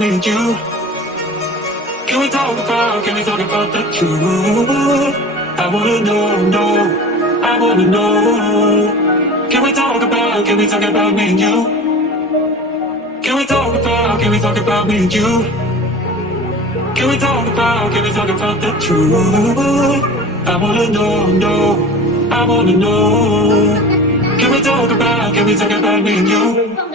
me and you? Can we talk about the truth? I wanna know, no, I wanna know. Can we talk about me and you? Can we talk about me and you? Can we talk about the truth? I wanna know, no, I wanna know. Can we talk about me and you?